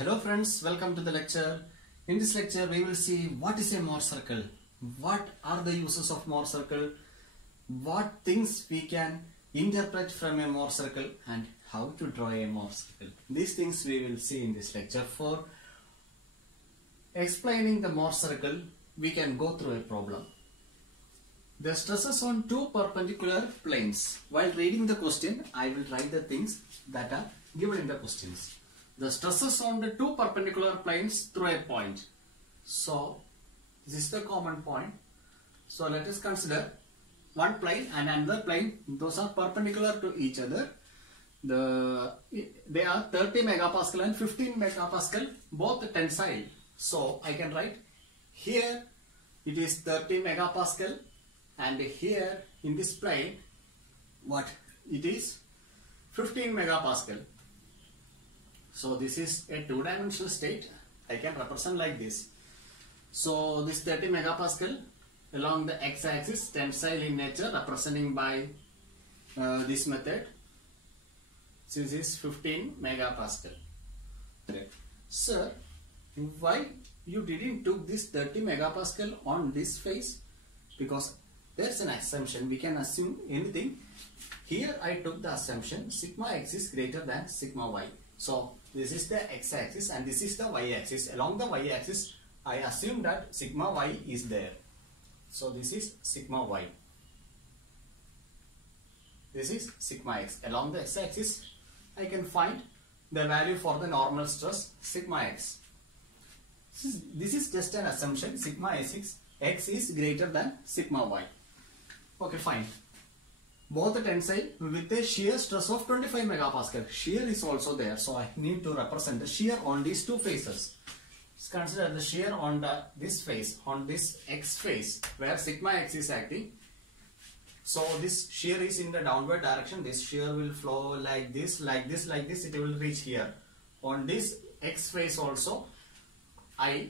Hello friends, welcome to the lecture. In this lecture we will see what is a Mohr circle, what are the uses of Mohr circle, what things we can interpret from a Mohr circle and how to draw a Mohr circle. These things we will see in this lecture. For explaining the Mohr circle, we can go through a problem. The stresses on two perpendicular planes. While reading the question, I will write the things that are given in the questions. The stresses on the two perpendicular planes through a point. So, this is the common point. So, let us consider one plane and another plane. Those are perpendicular to each other. They are 30 megapascal and 15 megapascal, both tensile. So, I can write here it is 30 megapascal and here in this plane what it is 15 megapascal. So this is a two-dimensional state. I can represent like this. So this 30 megapascal along the x-axis, tensile in nature, representing by this method. This is 15 megapascal. Sir, why you didn't took this 30 megapascal on this face? Because there's an assumption. We can assume anything. Here I took the assumption sigma x is greater than sigma y. So this is the x-axis and this is the y-axis. Along the y-axis, I assume that sigma y is there. So this is sigma y. This is sigma x. Along the x-axis, I can find the value for the normal stress sigma x. This is just an assumption. Sigma x is greater than sigma y. Okay, fine. Both the tensile with a shear stress of 25 megapascal. Shear is also there. So I need to represent the shear on these two faces. Let's consider the shear on this face, on this x face where sigma x is acting. So this shear is in the downward direction. This shear will flow like this, like this, like this. It will reach here. On this x face also, I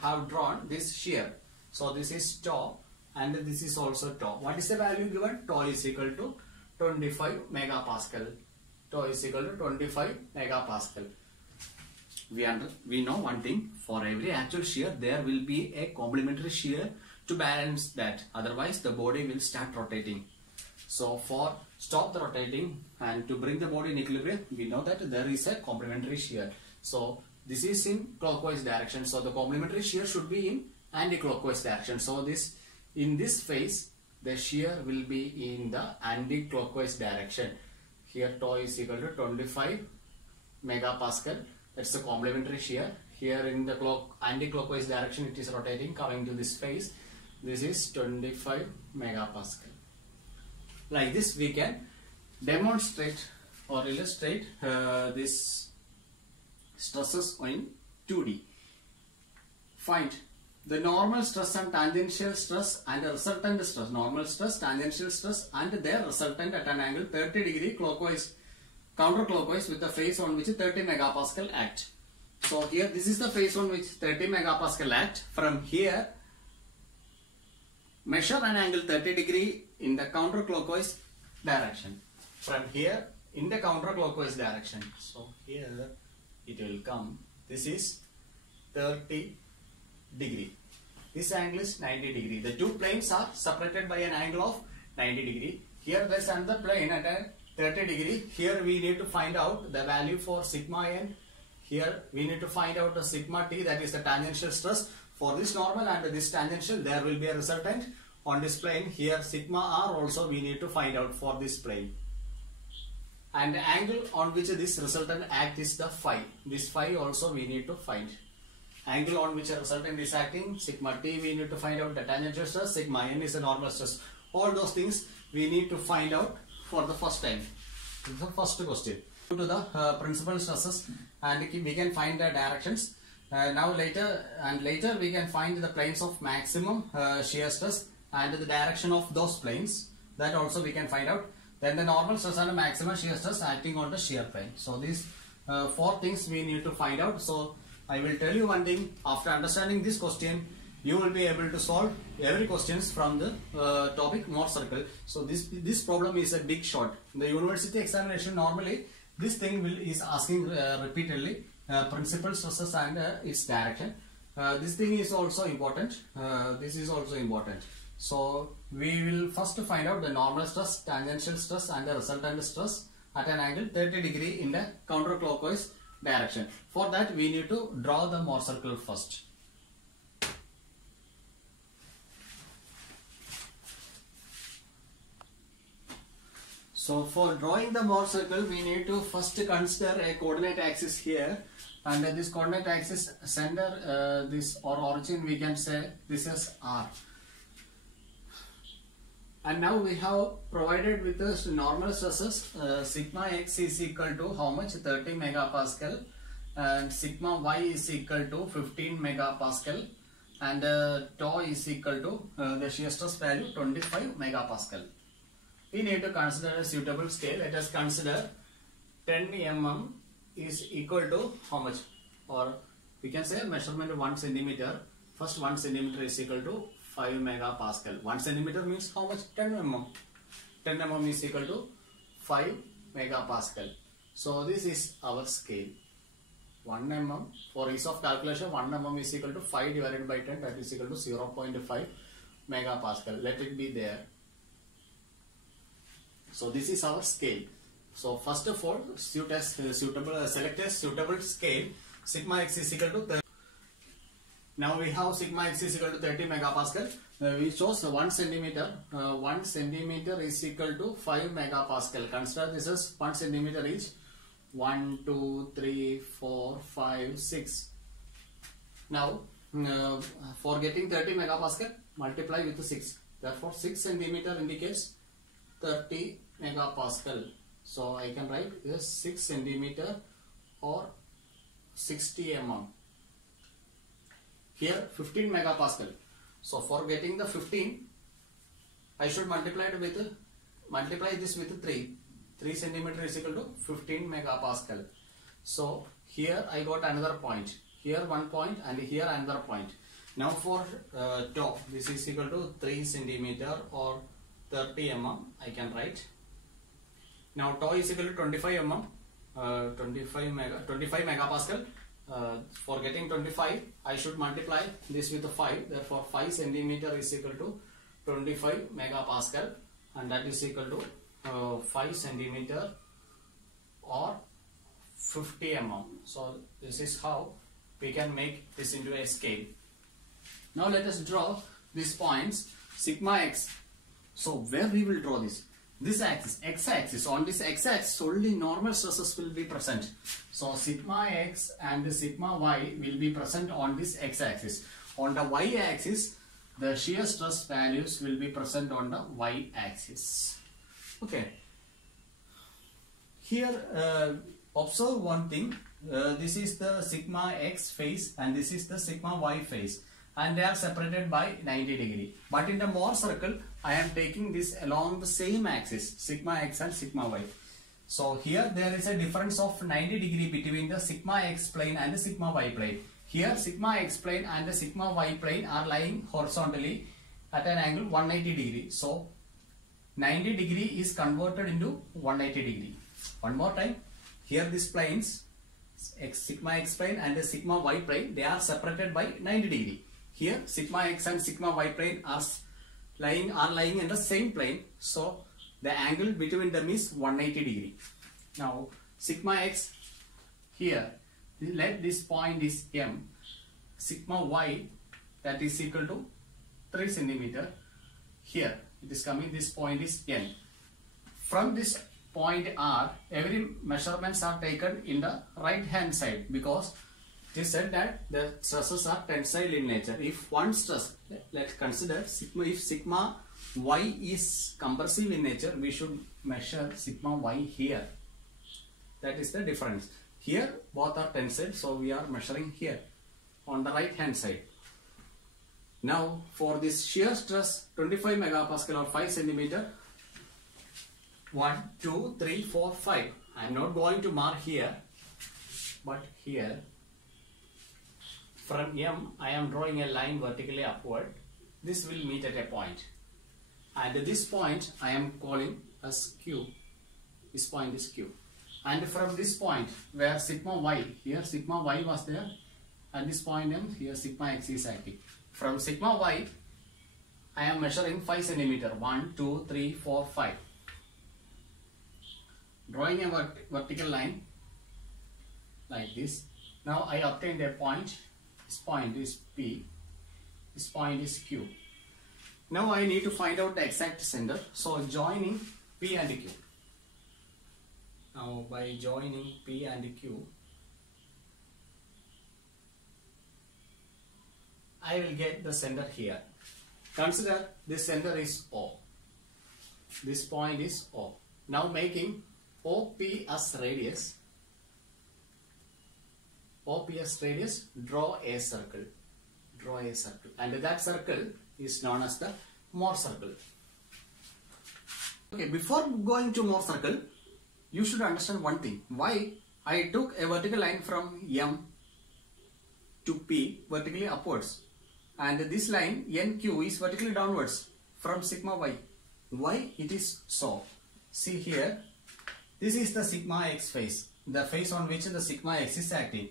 have drawn this shear. So this is tau. And this is also tau. What is the value given? Tau is equal to 25 megapascal. Tau is equal to 25 megapascal. We know one thing. For every actual shear, there will be a complementary shear to balance that. Otherwise, the body will start rotating. So, for stop the rotating and to bring the body in equilibrium, we know that there is a complementary shear. So, this is in clockwise direction. So, the complementary shear should be in anti-clockwise direction. So, in this phase, the shear will be in the anti-clockwise direction. Here tau is equal to 25 megapascal. That's the complementary shear. Here in the anti-clockwise direction, it is rotating coming to this phase. This is 25 megapascal. Like this, we can demonstrate or illustrate this stresses in 2D. Find the normal stress and tangential stress and the resultant stress, normal stress, tangential stress and their resultant at an angle 30 degree clockwise, counterclockwise with the phase on which 30 megapascal act. So here this is the phase on which 30 megapascal act. From here, measure an angle 30 degree in the counterclockwise direction. From here in the counterclockwise direction. So here it will come. This is 30 degree. This angle is 90 degree. The two planes are separated by an angle of 90 degree. Here there is another plane at a 30 degree. Here we need to find out the value for sigma n. Here we need to find out the sigma t, that is the tangential stress. For this normal and this tangential, there will be a resultant on this plane. Here sigma r also we need to find out for this plane. And the angle on which this resultant act is the phi. This phi also we need to find. Angle on which a resultant is acting, sigma t we need to find out, the tangential stress, sigma n is the normal stress. All those things we need to find out for the first time. This is the first question. Go to the principal stresses and we can find the directions. Later we can find the planes of maximum shear stress and the direction of those planes. That also we can find out. Then the normal stress and the maximum shear stress acting on the shear plane. So these four things we need to find out. So I will tell you one thing. After understanding this question, you will be able to solve every questions from the topic Mohr circle. So this problem is a big shot. In the university examination, normally this thing is asking repeatedly principal stresses and its direction. This thing is also important. This is also important. So we will first find out the normal stress, tangential stress and the resultant stress at an angle 30 degree in the counterclockwise direction. For that we need to draw the Mohr circle first. So for drawing the Mohr circle, we need to first consider a coordinate axis here, and this coordinate axis center, this or origin, we can say this is R. And now we have provided with us normal stresses. Sigma x is equal to how much? 30 megapascal, and sigma y is equal to 15 megapascal, and tau is equal to the shear stress value 25 megapascal. We need to consider a suitable scale. Let us consider 10 mm is equal to how much? Or we can say measurement 1 centimeter. First 1 centimeter is equal to 5 megapascal. 1 centimeter means how much? 10 mm. 10 mm is equal to 5 megapascal. So this is our scale. 1 mm. For ease of calculation, 1 mm is equal to 5 divided by 10. That is equal to 0.5 megapascal. Let it be there. So this is our scale. So first of all, select a suitable scale. Sigma x is equal to 30. Now we have sigma x is equal to 30 megapascal. We chose 1 centimeter. 1 centimeter is equal to 5 megapascal. Consider this as 1 centimeter each. 1, 2, 3, 4, 5, 6. Now for getting 30 megapascal, multiply with 6. Therefore 6 centimeter indicates 30 megapascal. So I can write this 6 centimeter or 60 mm. Here 15 megapascal. So for getting the 15, I should multiply this with 3. 3 centimeter is equal to 15 megapascal. So here I got another point. Here one point and here another point. Now for tau, this is equal to 3 centimeter or 30 mm. I can write. Now tau is equal to 25 mm, 25 megapascal. For getting 25, I should multiply this with 5. Therefore 5 centimeter is equal to 25 megapascal, and that is equal to 5 centimeter or 50 mm. So this is how we can make this into a scale. Now let us draw these points. Sigma x. So where we will draw this? This axis, x-axis. On this x-axis only normal stresses will be present. So sigma x and the sigma y will be present on this x-axis. On the y-axis, the shear stress values will be present on the y-axis. Okay. Here, observe one thing. This is the sigma x phase and this is the sigma y phase, and they are separated by 90 degree. But in the Mohr circle, I am taking this along the same axis, sigma x and sigma y. So here there is a difference of 90 degree between the sigma x plane and the sigma y plane. Here sigma x plane and the sigma y plane are lying horizontally at an angle 180 degree. So 90 degree is converted into 180 degree. One more time. Here these planes, sigma x plane and the sigma y plane, they are separated by 90 degree. Here sigma x and sigma y plane are lying in the same plane, so the angle between them is 180 degree. Now sigma x here, let this point is M. Sigma y, that is equal to 3 centimeter. Here it is coming, this point is N. From this point R, every measurements are taken in the right hand side, because it is said that the stresses are tensile in nature. If one stress, let's consider sigma, if sigma y is compressive in nature, we should measure sigma y here. That is the difference. Here both are tensile, so we are measuring here on the right hand side. Now for this shear stress 25 megapascal or 5 centimeter, 1, 2, 3, 4, 5. I am not going to mark here, but here from M I am drawing a line vertically upward. This will meet at a point, and this point I am calling as Q. This point is Q. And from this point where sigma y, here sigma y was there, at this point M, here sigma x is acting. From sigma y, I am measuring 5 centimeter. 1, 2, 3, 4, 5. Drawing a vertical line like this. Now I obtained a point. This point is P. This point is Q. Now I need to find out the exact center. So joining P and Q. Now by joining P and Q, I will get the center here. Consider this center is O. This point is O. Now making OP as radius. OP as radius, draw a circle. Draw a circle. And that circle is known as the Mohr circle. Okay, before going to Mohr circle, you should understand one thing. Why I took a vertical line from M to P vertically upwards. And this line NQ is vertically downwards from sigma y. Why it is so? See here, this is the sigma x face, the face on which the sigma x is acting.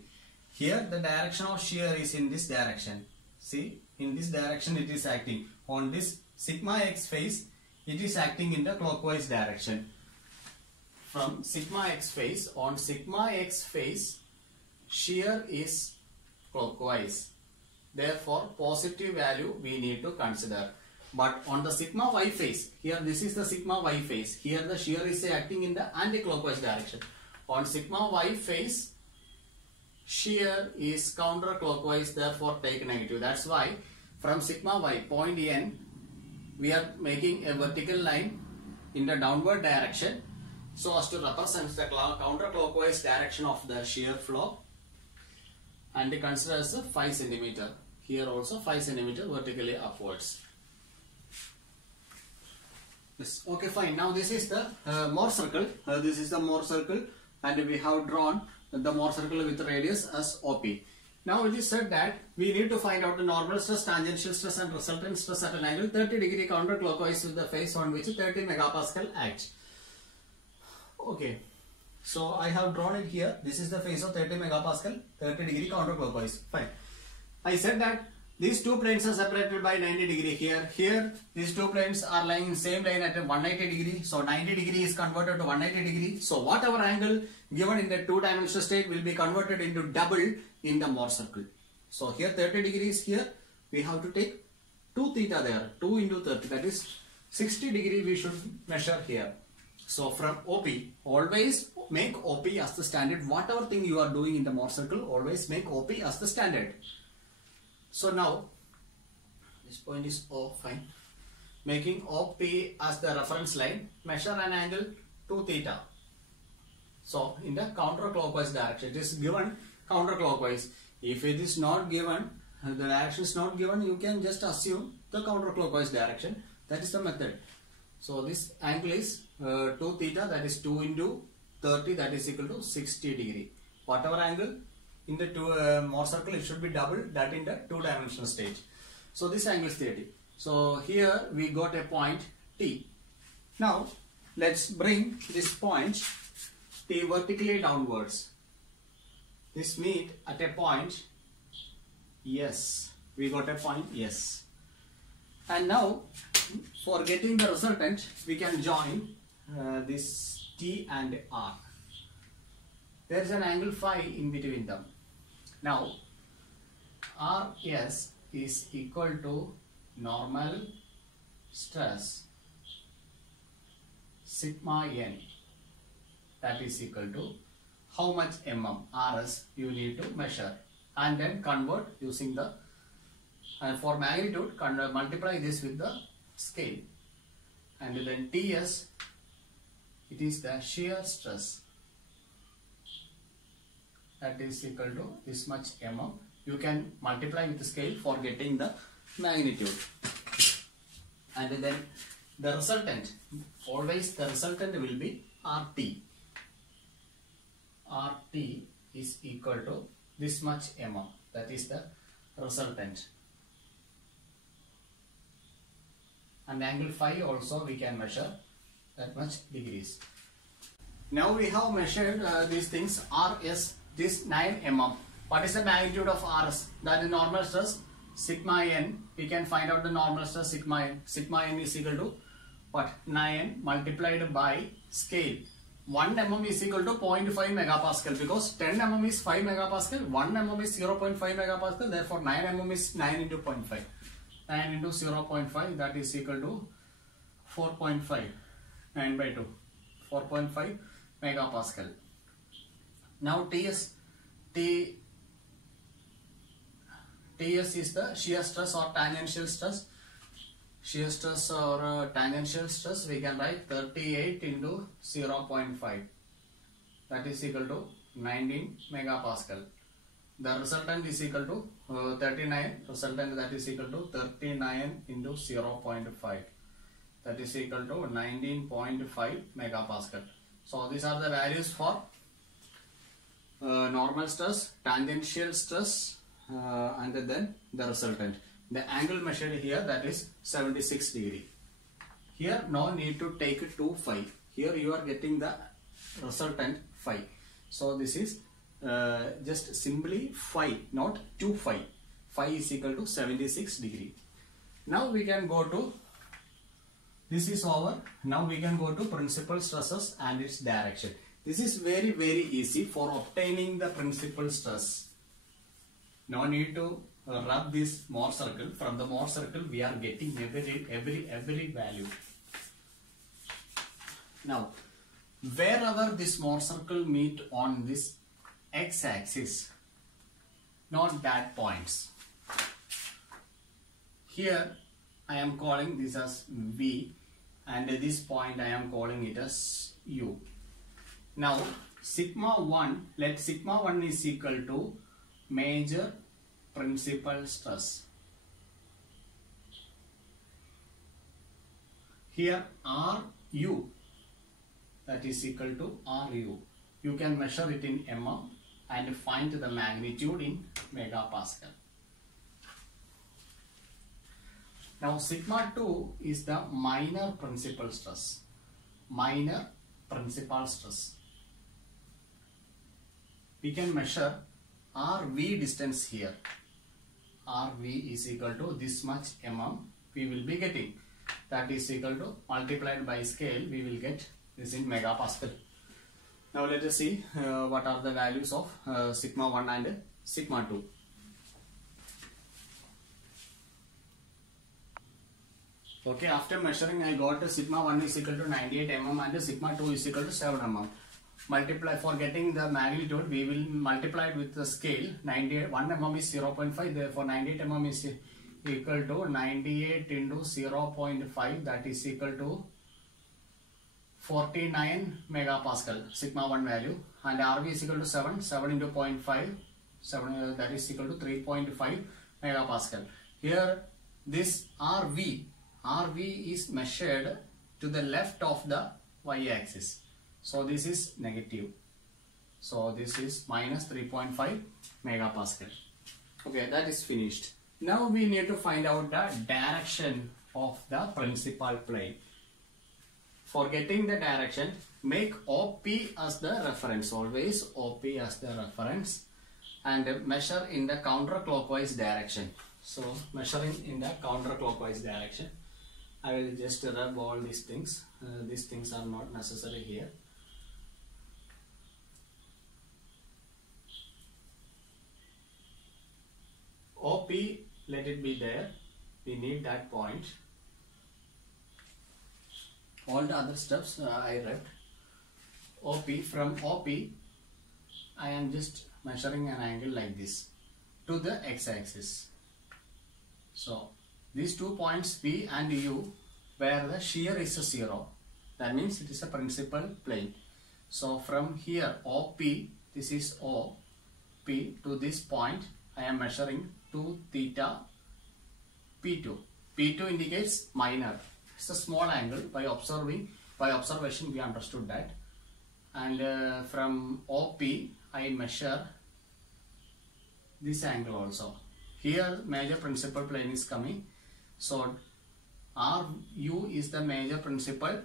Here the direction of shear is in this direction. See, in this direction it is acting. On this sigma x face, it is acting in the clockwise direction. From sigma x face, on sigma x face, shear is clockwise. Therefore, positive value we need to consider. But on the sigma y face, here this is the sigma y face. Here the shear is acting in the anti-clockwise direction. On sigma y face, shear is counterclockwise. Therefore, take negative. That's why from sigma y, point N, we are making a vertical line in the downward direction so as to represent the counterclockwise direction of the shear flow. And consider as 5 centimeter. Here also 5 centimeter vertically upwards. Yes. Okay, fine. Now this is the Mohr circle. This is the Mohr circle, and we have drawn the Mohr circle with radius as OP. Now it is said that we need to find out the normal stress, tangential stress, and resultant stress at an angle 30 degree counterclockwise with the face on which 30 megapascal acts. Okay. So I have drawn it here. This is the face of 30 megapascal, 30 degree counterclockwise. Fine. I said that these two planes are separated by 90 degree here. Here, these two planes are lying in same line at 180 degree. So 90 degree is converted to 180 degree. So whatever angle given in the two-dimensional state will be converted into double in the Mohr circle. So here 30 degrees here. We have to take 2 theta there. 2 into 30. That is 60 degree we should measure here. So from OP, always make OP as the standard. Whatever thing you are doing in the Mohr circle, always make OP as the standard. So now, this point is O, fine. Making OP as the reference line, measure an angle 2 theta. So in the counterclockwise direction, it is given counterclockwise. If it is not given, the direction is not given, you can just assume the counterclockwise direction. That is the method. So this angle is 2 theta, that is 2 into 30, that is equal to 60 degree. Whatever angle in the Mohr circle, it should be double that in the two-dimensional stage. So this angle is 30. So here we got a point T. Now let's bring this point T vertically downwards. This meet at a point S. We got a point S. And now for getting the resultant, we can join this T and R. There is an angle phi in between them. Now RS is equal to normal stress sigma n, that is equal to how much mm RS you need to measure, and then convert using the, and for magnitude multiply this with the scale, and then TS, it is the shear stress, that is equal to this much mm. You can multiply with the scale for getting the magnitude, and then the resultant, always the resultant will be RT. RT is equal to this much mm, that is the resultant. And angle phi also we can measure that much degrees. Now we have measured these things. RS, this 9 mm. What is the magnitude of RS? That is normal stress sigma n. We can find out the normal stress sigma n. Sigma n is equal to what? 9 multiplied by scale. 1 mm is equal to 0.5 megapascal because 10 mm is 5 megapascal, 1 mm is 0.5 megapascal, therefore 9 mm is 9 into 0.5. 9 into 0.5, that is equal to 4.5. 9 by 2. 4.5 megapascal. Now TS is the shear stress or tangential stress. Shear stress or tangential stress, we can write 38 into 0.5. That is equal to 19 megapascal. The resultant is equal to 39. Resultant, that is equal to 39 into 0.5. That is equal to 19.5 megapascal. So these are the values for normal stress, tangential stress, and then the resultant. The angle measured here, that is 76 degree. Here no need to take 2 phi. Here you are getting the resultant phi. So this is just simply phi, not 2 phi. Phi is equal to 76 degree. Now we can go to, this is over. Now we can go to principal stresses and its direction. This is very easy for obtaining the principal stress. No need to rub this Mohr circle. From the Mohr circle we are getting every value. Now wherever this Mohr circle meet on this x-axis, not that points. Here I am calling this as V and this point I am calling it as U. Now sigma 1, let sigma 1 is equal to major principal stress. Here RU, that is equal to RU. You can measure it in mm and find the magnitude in megapascal. Now sigma 2 is the minor principal stress. Minor principal stress. We can measure RV distance here. RV is equal to this much mm we will be getting. That is equal to multiplied by scale, we will get this in megapascal. Now let us see what are the values of sigma 1 and sigma 2. Okay, after measuring I got sigma 1 is equal to 98 mm and sigma 2 is equal to 7 mm. Multiply, for getting the magnitude we will multiply it with the scale. 98, 1 mm is 0.5, therefore 98 mm is equal to 98 into 0.5, that is equal to 49 megapascal sigma 1 value, and RV is equal to 7 into 0.5, 7 that is equal to 3.5 megapascal. Here this RV is measured to the left of the y-axis. So this is negative. So this is minus 3.5 megapascal. Okay, that is finished. Now we need to find out the direction of the principal plane. For getting the direction, make OP as the reference. Always OP as the reference and measure in the counterclockwise direction. So measuring in the counterclockwise direction. I will just rub all these things. These things are not necessary here. OP, let it be there. We need that point. All the other steps I read. OP, from OP I am just measuring an angle like this to the x-axis. So these 2 points P and U where the shear is a 0, that means it is a principal plane. So from here OP, this is OP, to this point I am measuring 2 theta P2. P2 indicates minor. It's a small angle. By observation we understood that. And from OP I measure this angle also. Here major principal plane is coming. So RU is the major principal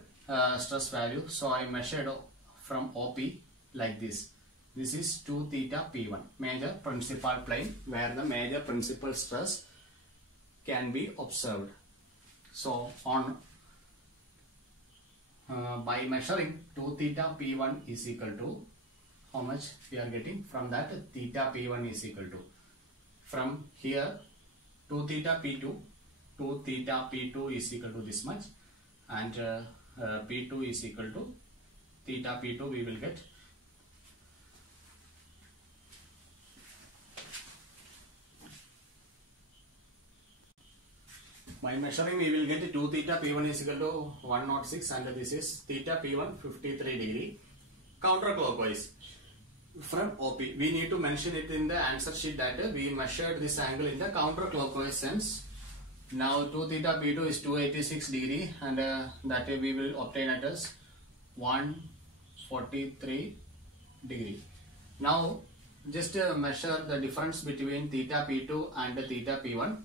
stress value. So I measured from OP like this. This is 2 theta P1, major principal plane, where the major principal stress can be observed. So on by measuring 2 theta P1 is equal to how much we are getting from that, theta P1 is equal to, from here 2 theta P2, 2 theta P2 is equal to this much, and P2 is equal to theta P2 we will get by measuring we will get 2 theta P1 is equal to 106, and this is theta P1 53 degree counterclockwise from OP. We need to mention it in the answer sheet that we measured this angle in the counterclockwise sense. Now 2 theta P2 is 286 degree, and that we will obtain it as 143 degree. Now just measure the difference between theta P2 and theta P1.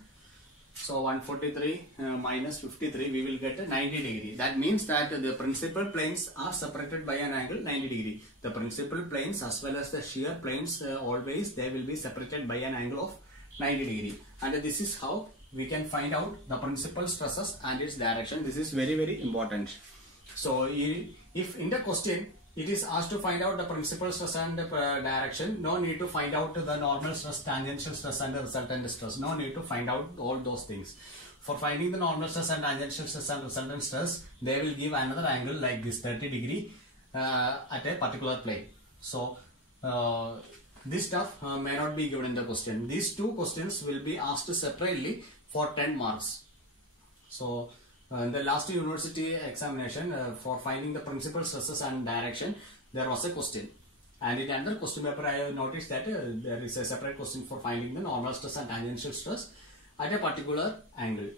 So 143 minus 53, we will get 90 degree. That means that the principal planes are separated by an angle 90 degree. The principal planes as well as the shear planes always they will be separated by an angle of 90 degree. And this is how we can find out the principal stresses and its direction. This is very, very important. So if in the question it is asked to find out the principal stress and direction, no need to find out the normal stress, tangential stress and the resultant stress. No need to find out all those things. For finding the normal stress and tangential stress and resultant stress, they will give another angle like this 30 degree at a particular plane. So this stuff may not be given in the question. These two questions will be asked separately for 10 marks. So in the last university examination for finding the principal stresses and direction, there was a question, and in another question paper I have noticed that there is a separate question for finding the normal stress and tangential stress at a particular angle.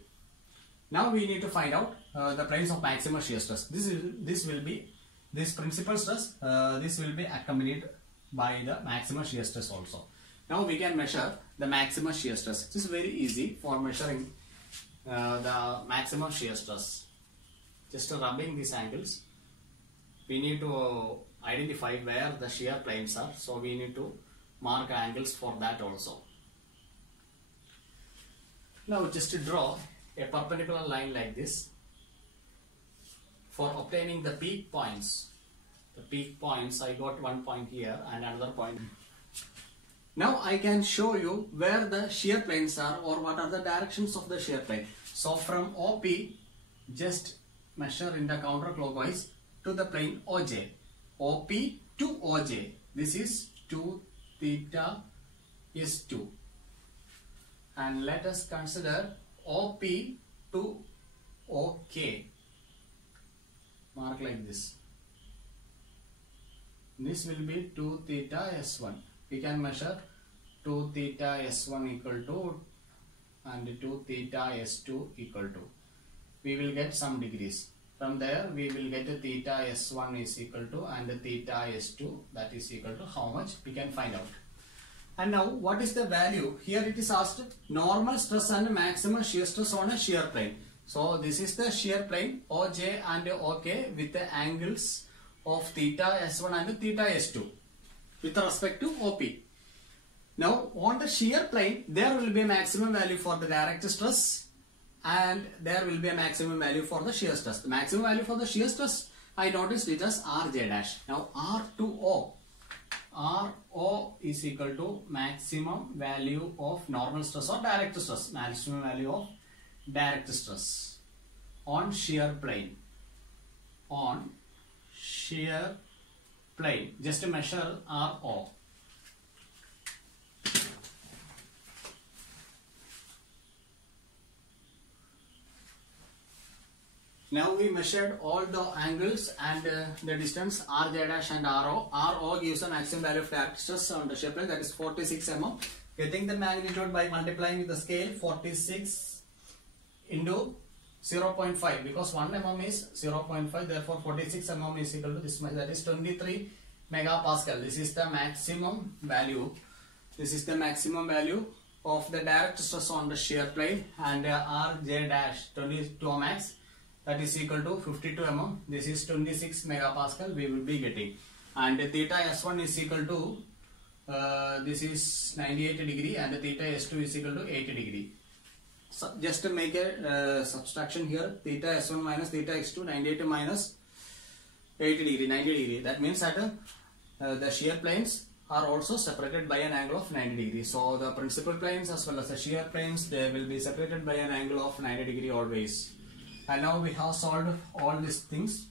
Now we need to find out the planes of maximum shear stress. This principal stress, this will be accompanied by the maximum shear stress also. Now we can measure the maximum shear stress. This is very easy for measuring the maximum shear stress. Just rubbing these angles, we need to identify where the shear planes are. So we need to mark angles for that also. Now just to draw a perpendicular line like this for obtaining the peak points. The peak points, I got one point here and another point. Now I can show you where the shear planes are or what are the directions of the shear plane. So from OP, just measure in the counterclockwise to the plane OJ. OP to OJ. This is 2 theta S2. And let us consider OP to OK. Mark like this. This will be 2 theta S1. We can measure 2 theta S1 equal to and 2 theta S2 equal to. We will get some degrees. From there we will get a theta S1 is equal to and the theta S2, that is equal to how much we can find out. And now what is the value? Here it is asked normal stress and maximum shear stress on a shear plane. So this is the shear plane OJ and OK with the angles of theta S1 and theta S2 with respect to OP. Now on the shear plane there will be a maximum value for the direct stress and there will be a maximum value for the shear stress. The maximum value for the shear stress I noticed it as Rj dash. Now R to O. RO is equal to maximum value of normal stress or direct stress. Maximum value of direct stress on shear plane. On shear plane. Just to measure RO. Now we measured all the angles and the distance Rj dash and RO. RO gives a maximum value of direct stress on the shear plane, that is 46 mm. Getting the magnitude by multiplying with the scale 46 into 0.5 because 1 mm is 0.5, therefore 46 mm is equal to this much, that is 23 megapascal. This is the maximum value. This is the maximum value of the direct stress on the shear plane, and Rj dash 22 max, that is equal to 52 mm. This is 26 megapascal we will be getting. and theta S1 is equal to this is 98 degree and theta S2 is equal to 80 degree. So just to make a subtraction here, theta S1 minus theta S2, 98 minus 80 degree, 90 degree. That means that the shear planes are also separated by an angle of 90 degree. So the principal planes as well as the shear planes, they will be separated by an angle of 90 degree always. And now we have solved all these things.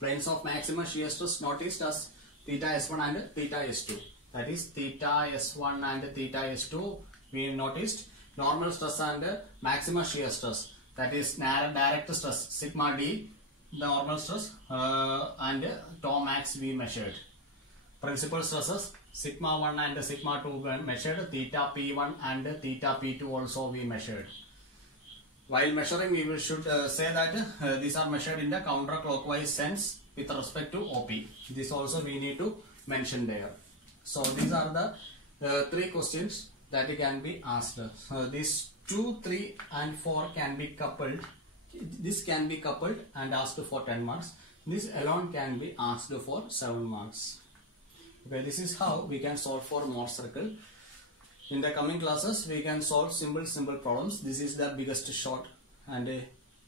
Planes of maximum shear stress noticed as theta S1 and theta S2. That is theta S1 and theta S2 we noticed. Normal stress and maximum shear stress, that is direct stress sigma D, normal stress and tau max we measured. Principal stresses sigma 1 and sigma 2 were measured, theta P1 and theta P2 also we measured. While measuring, we should say that these are measured in the counterclockwise sense with respect to OP. This also we need to mention there. So these are the 3 questions that can be asked. These 2, 3 and 4 can be coupled. This can be coupled and asked for 10 marks. This alone can be asked for 7 marks. Okay, this is how we can solve for Mohr circle. In the coming classes, we can solve simple problems. This is the biggest shot, and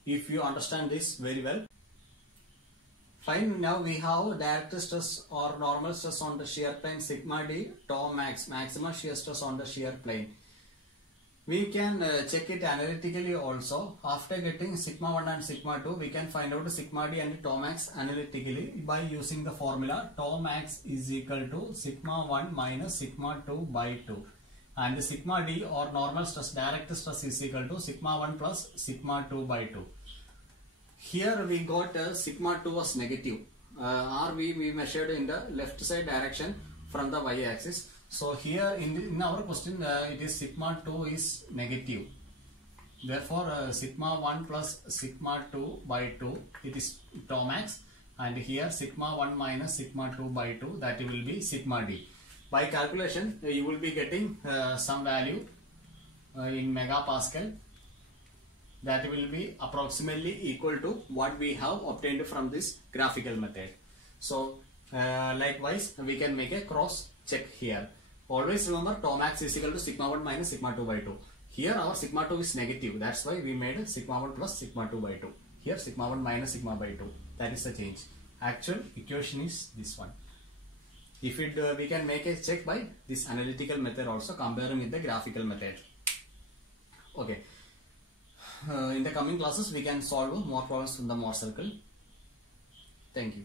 if you understand this very well. Fine, now we have direct stress or normal stress on the shear plane sigma D, tau max, maximum shear stress on the shear plane. We can check it analytically also. After getting sigma 1 and sigma 2, we can find out sigma D and tau max analytically by using the formula tau max is equal to sigma 1 minus sigma 2 by 2. And sigma D or normal stress, direct stress is equal to sigma 1 plus sigma 2 by 2. Here we got sigma 2 was negative. RV we measured in the left side direction from the y axis. So here in our question it is sigma 2 is negative. Therefore sigma 1 plus sigma 2 by 2 it is tau max, and here sigma 1 minus sigma 2 by 2 that will be sigma D. By calculation you will be getting some value in megapascal that will be approximately equal to what we have obtained from this graphical method. So likewise we can make a cross check here. Always remember tau max is equal to sigma 1 minus sigma 2 by 2. Here our sigma 2 is negative, that's why we made sigma 1 plus sigma 2 by 2. Here sigma 1 minus sigma by 2. That is the change. Actual equation is this one. If it we can make a check by this analytical method also, comparing with the graphical method. Okay. In the coming classes we can solve more problems from the Mohr circle. Thank you.